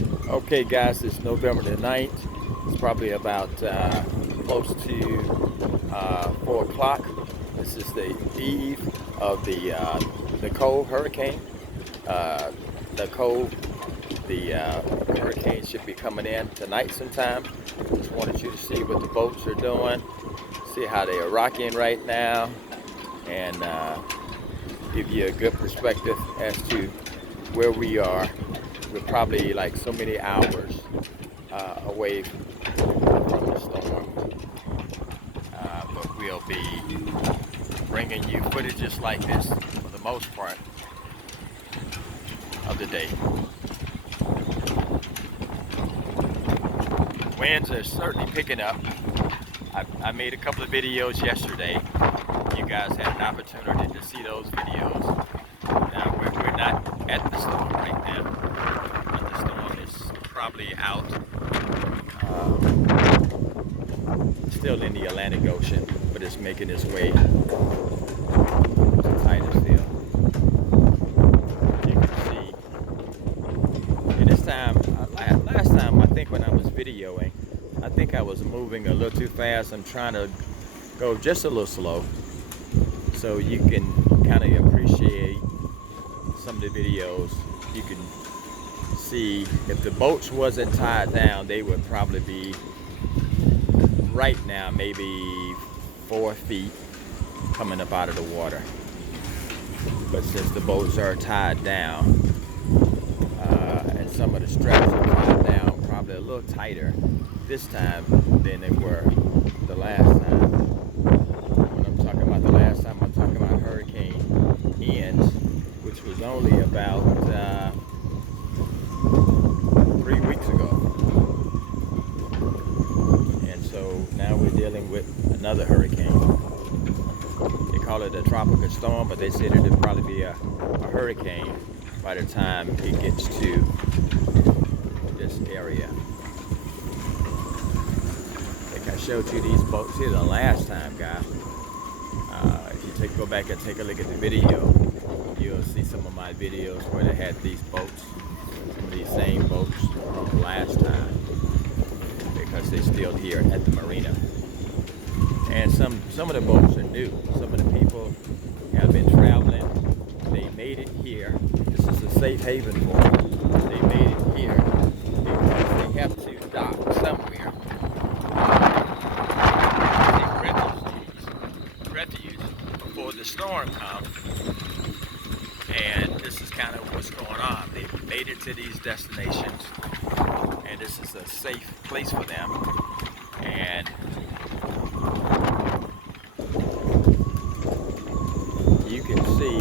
Okay guys, it's November the 9th. It's probably about close to 4 o'clock. This is the eve of the Nicole hurricane. Nicole, the hurricane should be coming in tonight sometime. Just wanted you to see what the boats are doing, see how they are rocking right now, and give you a good perspective as to where we are. We're probably like so many hours away from the storm, but we'll be bringing you footages like this for the most part of the day. Winds are certainly picking up. I made a couple of videos yesterday. You guys had an opportunity to see those videos. Now we're not at the storm right now. The storm is probably out, still in the Atlantic Ocean, but it's making its way to Titusville. You can see. And this time, last time I think when I was videoing, I think I was moving a little too fast. I'm trying to go just a little slow so you can kind of appreciate some of the videos. You can see if the boats wasn't tied down, they would probably be right now maybe 4 feet coming up out of the water. But since the boats are tied down, and some of the straps are tied down probably a little tighter this time than they were the last time. When I'm talking about the last time, I'm talking about Hurricane Ian, which was only about 3 weeks ago. And so now we're dealing with another hurricane. They call it a tropical storm, but they said it would probably be a hurricane by the time it gets to this area. I think I showed you these boats here the last time, guys. If you go back and take a look at the video, you'll see some of my videos where they had these boats, some of these same boats from last time, because they're still here at the marina. And some of the boats are new. Some of the people have been traveling. They made it here. This is a safe haven for them. They made it here because they have to dock somewhere. Take refuge before the storm comes. And this is kind of what's going on. They've made it to these destinations, and this is a safe place for them. And you can see,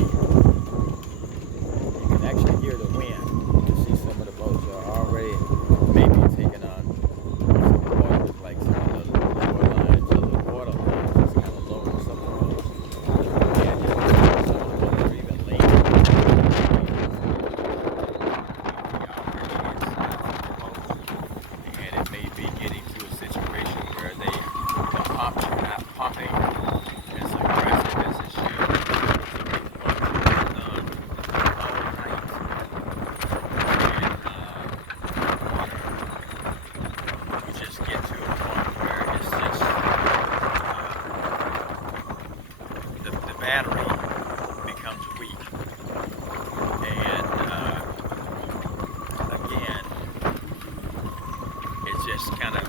you can actually hear the wind. You can see some of the boats are already maybe taking on some water, look like some of the lower lines, so the water line is kind of low in some of the boats. And you can see some of the boats are even laying. And it may be getting to a situation where the pumps are not pumping as aggressive as it should. Battery becomes weak, and again, it's just kind of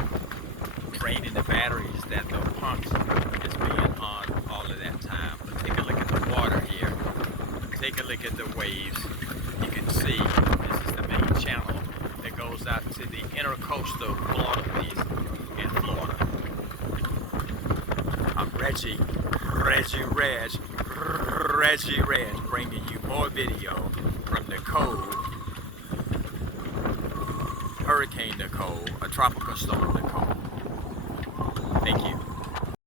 draining the batteries that the pumps is being on all of that time. But take a look at the water here. Take a look at the waves. You can see this is the main channel that goes out to the Intracoastal waterways in Florida. I'm Reggie Reg, bringing you more video from Nicole, Hurricane Nicole, a tropical storm Nicole.